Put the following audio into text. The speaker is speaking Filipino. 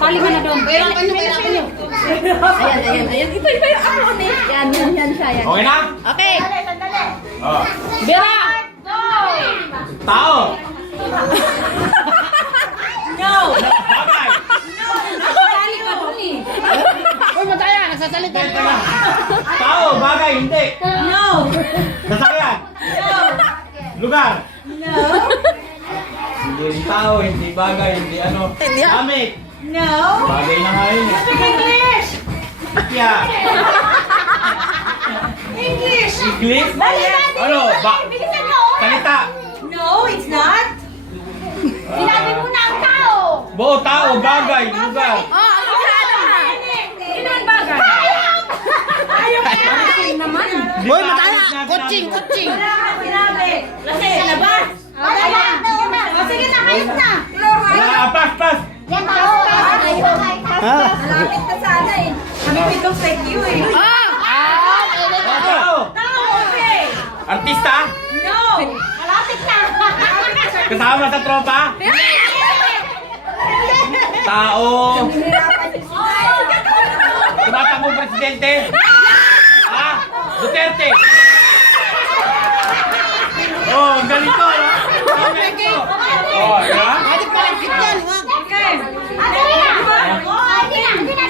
Pali ka na doon. Ayan. Ito yung ako ni. Yan siya. Yan. Okay na? Okay. Oh. Bira! Tao! No! Bagay! Pali ka doon eh. Uy, mataya. Nagsasalita. Hindi, teka. Tao, bagay, hindi. No! Sasakyan. No! Lugar. No! Hindi tao, hindi bagay, hindi ano. Hindi. Gamit. No! Bagay na nga yun. Speak English! Yeah. English! English? Dali na! Ano? Bilisan mo! Salita. No, it's not! Sinabi mo na ang tao! Buo tao, bagay, lugar. Oh, ano siya? Hindi naman bagay! Ayaw ka yan! naman! Uy, mataya. Coaching. Wala ka sinabi! Kasi labas! O sige na, kahit na! Pas. Yan tao! Malapit na sana eh. Kami pitong thank you eh. Tao. Tao, okay! Artista? No! Malapit na! Kasama sa tropa? Tao. Tumatakbong presidente? Ha? Duterte? Oh, ganito, ha? Oh, ha? Pwede pa lang yan. Okay. Ano yan? Hindi na. Hindi na.